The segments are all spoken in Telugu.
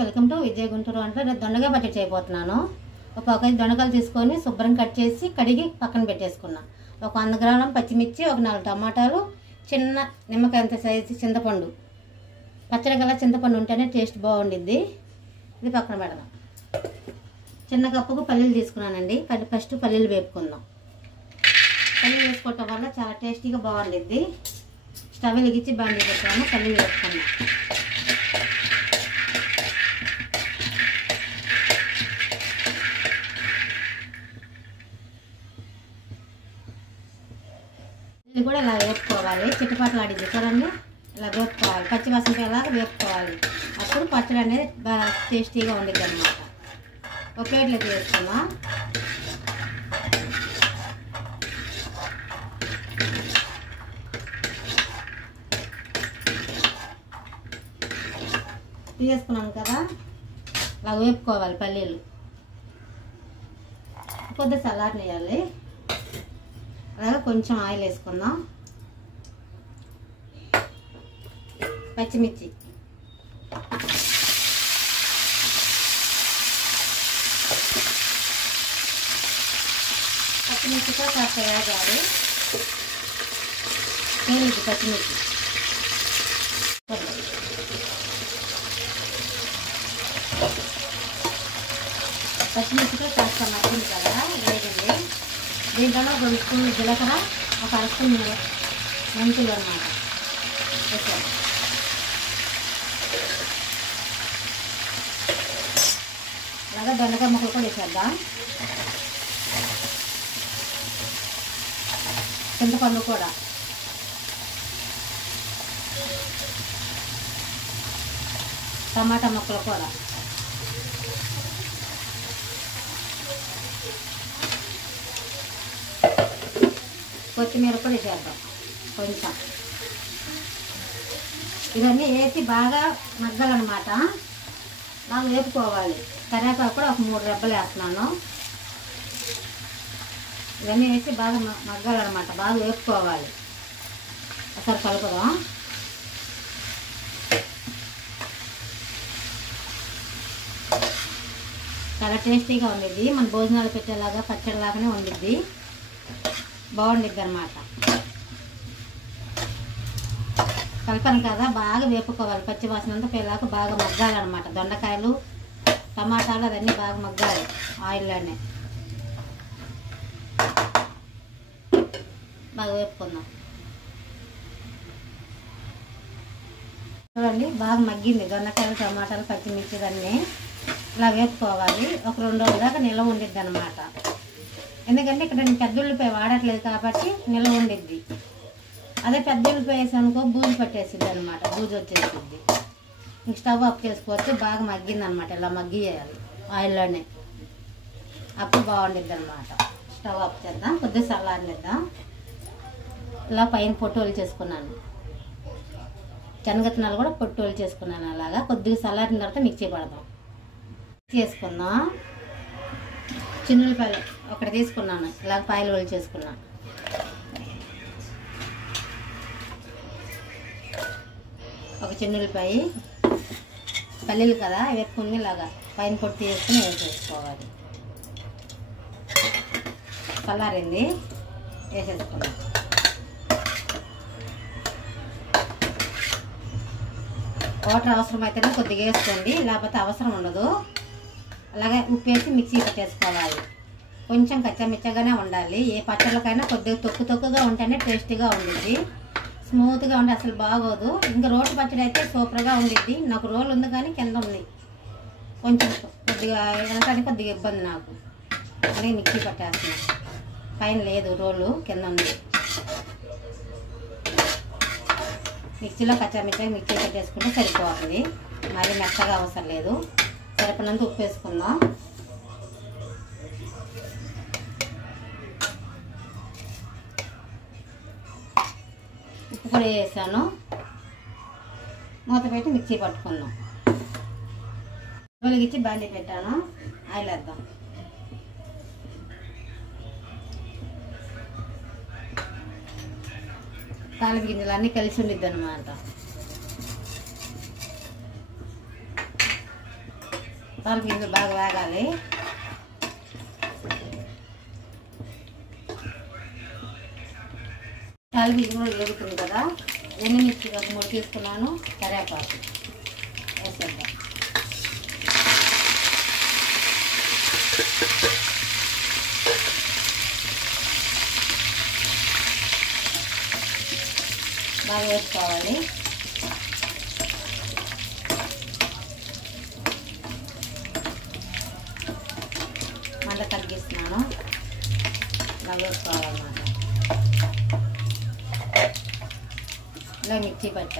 వెల్కమ్ టు విజయ్ గుంటూరు అంటే నేను దొండకాయ పచ్చడి చేయబోతున్నాను. ఒక 1 దొండకాయలు తీసుకొని శుభ్రం కట్ చేసి కడిగి పక్కన పెట్టేసుకున్నా. ఒక 100 గ్రాముల పచ్చిమిర్చి, ఒక 4 టమాటాలు, చిన్న నిమ్మకాయ అంత సైజు చింతపండు. పచ్చడి గల చింతపండు ఉంటేనే టేస్ట్ బాగుండిద్ది. ఇది పక్కన పెడదాం. చిన్న కప్పుకు పల్లీలు తీసుకున్నానండి. ఫస్ట్ పల్లీలు వేపుకుందాం. పల్లీలు వేసుకోవటం వల్ల చాలా టేస్టీగా బాగుండిద్ది. స్టవ్ వెలిగించి బాండీ పెట్టాను. పల్లీలు వేసుకున్నాం. ఇది కూడా ఇలా వేపుకోవాలి. చిట్టుపాట్లు ఆడిద్ది చూడండి. ఇలా వేపుకోవాలి. పచ్చి వాసన ఇలాగా వేపుకోవాలి. అప్పుడు పచ్చడి అనేది బాగా టేస్టీగా ఉండిద్ది అన్నమాట. ఒక ప్లేట్లోకి వేసుకున్నా. తీసుకున్నాం కదా, అలా వేపుకోవాలి. పల్లీలు కొద్దిగా చల్లారనియాలి. అలాగే కొంచెం ఆయిల్ వేసుకుందాం. పచ్చిమిర్చి, పచ్చిమిర్చితో కాస్త వేగాలి. వేలిద్ది పచ్చిమిర్చి. పచ్చిమిర్చితో కాస్త మగ్గింది కదా, వేగింది. దీంట్లో 2 స్పూన్లు జీలకర్ర, ఒక 1 స్పూన్ మెంతులు అన్నమాట వేసాను. అలాగే దొండకాయ ముక్కలు కూడా వేసేద్దాం. చింతపండు కూడా, టమాటా ముక్కలు కూడా, కొత్తిమీర కూడా వేసేద్దాం కొంచెం. ఇవన్నీ వేసి బాగా మగ్గాలన్నమాట. బాగా వేపుకోవాలి. కరివేపాకు కూడా ఒక 3 రెబ్బలు వేస్తున్నాను. ఇవన్నీ వేసి బాగా మగ్గాలన్నమాట. బాగా వేపుకోవాలి. ఒకసారి కలుపుదాం. చాలా టేస్టీగా ఉండిద్ది. మన భోజనాలు పెట్టేలాగా పచ్చడిలాగానే ఉండిద్ది. బాగుండిద్ది అన్నమాట. కలపను కదా, బాగా వేపుకోవాలి. పచ్చి వాసన అంతా పోయేలాగా బాగా మగ్గాలన్నమాట. దొండకాయలు, టమాటాలు అవన్నీ బాగా మగ్గాలి ఆయిల్లోనే. బాగా వేపుకుందాం. చూడండి, బాగా మగ్గింది. దొండకాయలు, టమాటాలు, పచ్చిమిర్చి అన్నీ ఇలా వేపుకోవాలి. ఒక 2 రోజుల దాకా నిల్వ ఉండిద్ది అన్నమాట. ఎందుకంటే ఇక్కడ నేను పెద్ద ఉల్లిపాయ వాడట్లేదు కాబట్టి నిల్వ ఉండిద్ది. అదే పెద్ద ఉల్లిపాయ వేసానుకో బూజు పట్టేసిద్ది అనమాట. బూజు వచ్చేసిద్ది. ఇంక స్టవ్ ఆఫ్ చేసుకోవచ్చు. బాగా మగ్గింది అనమాట. ఇలా మగ్గియాలి ఆయిల్లోనే. అప్పుడు బాగుండిద్ది అనమాట. స్టవ్ ఆఫ్ చేద్దాం. కొద్దిగా చల్లారనిద్దాం. ఇలా పైన పొట్టులు చేసుకున్నాను. శనగత్తనాలు కూడా పొట్టులు చేసుకున్నాను. అలాగా కొద్దిగా చల్లారిన తర్వాత మిక్సీ పడదాం. మిక్సీ వేసుకుందాం. చిన్నులపాయలు ఒకటి తీసుకున్నాను. ఇలాగ పాయలు ఒలి చేసుకున్నాను. ఒక చిన్నులపాయ, పల్లీలు కదా వేపుకుని ఇలాగా పైన పొట్టు వేసుకుని వేసేసుకోవాలి. చల్లారింది, వేసేసుకున్నాం. వాటర్ అవసరం అయితేనే కొద్దిగా వేసుకోండి, లేకపోతే అవసరం ఉండదు. అలాగే ఉప్పు వేసి మిక్సీ పెట్టేసుకోవాలి. కొంచెం కచ్చమిచ్చగానే ఉండాలి. ఏ పచ్చళ్ళకైనా కొద్దిగా తొక్కుగా ఉంటేనే టేస్టీగా ఉండిద్ది. స్మూత్గా ఉండి అసలు బాగోదు. ఇంకా రోటి పచ్చడి అయితే సూపర్గా ఉండిద్ది. నాకు రోల్ ఉంది కానీ కింద ఉంది. కొంచెం కొద్దిగా వెళ్ళటానికి కొద్దిగా ఇబ్బంది నాకు. అలాగే మిక్సీ పట్టేస్తున్నాను. పైన లేదు రోలు, కింద ఉంది. మిక్సీలో కచ్చామిచ్చగా మిక్సీ పెట్టేసుకుంటే సరిపోతుంది. మరీ మెత్తగా అవసరం లేదు. సరిపడినంత ఉప్పు వేసుకుందాం. ఉప్పు కూడా వేసాను. మూత పెట్టి మిక్సీ పట్టుకుందాం. వెలిగించి బాండీ పెట్టాను. ఆయిల్ వేద్దాం. తాలింపు గింజలు అన్నీ కలిసి ఉండిద్ది అన్నమాట. తాలింపు గింజలు బాగా వేగాలి. తాలింపు గింజలు కూడా వేగుతుంది కదా, ఎండుమిర్చి ఒక 3 తీసుకున్నాను, కరివేపాకు వేసేద్దాం. బాగా వేసుకోవాలి. మంట తగ్గిస్తున్నాను, ఇలా వేసుకోవాలన్నమాట. ఇలా మిర్చి పట్ట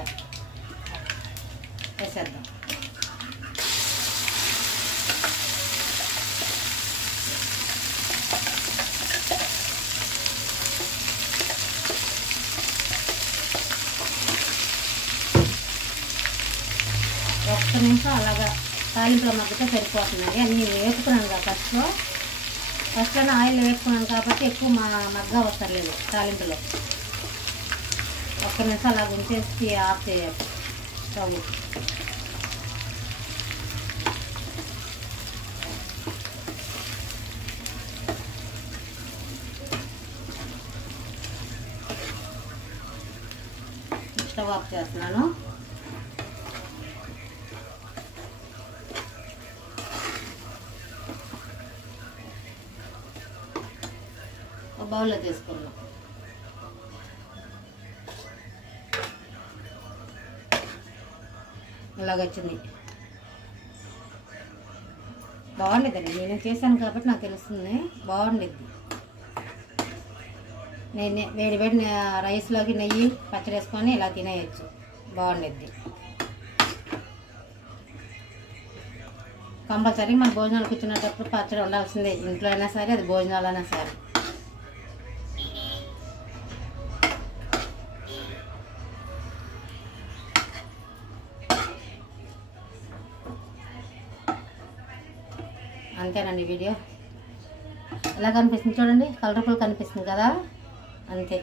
వేసేద్దాం. ఒక్క నిమిషం అలాగా తాలింపులో మగ్గితే సరిపోతుందండి. అన్నీ వేపుకున్నాను కదా ఫస్ట్లోనే ఆయిల్ వేసుకున్నాను కాబట్టి ఎక్కువ మగ్గ అవసరం లేదు తాలింపులో. ఒక్క నిమిషం అలా ఉంచేసి ఆఫ్ చేయాలి స్టవ్. స్టవ్ ఆఫ్ చేస్తున్నాను. బౌల్లో తీసుకున్నాం. ఇలాగొచ్చింది, బాగుండేదండి. నేను చేశాను కాబట్టి నాకు తెలుస్తుంది, బాగుండేది. నేను వేడి వేడి రైస్లోకి నెయ్యి పచ్చడి వేసుకొని ఇలా తినేయచ్చు, బాగుండేది. కంపల్సరీ మన భోజనాలు కూర్చునేటప్పుడు పచ్చడి ఉండాల్సిందే, ఇంట్లో అయినా సరే అది భోజనాలు అయినా సరే. అంతేనండి వీడియో. ఎలా కనిపిస్తుంది చూడండి, కలర్ఫుల్ కనిపిస్తుంది కదా, అంతే.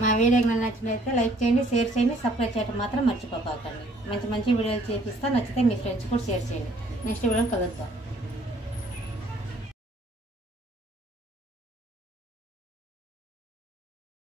మా వీడియోకి నన్ను నచ్చినట్లయితే లైక్ చేయండి, షేర్ చేయండి, సబ్స్క్రైబ్ చేయడం మాత్రం మర్చిపోకండి. మంచి మంచి వీడియోలు చూపిస్తా, నచ్చితే మీ ఫ్రెండ్స్ కూడా షేర్ చేయండి. నెక్స్ట్ వీడియోలో కలుద్దాం.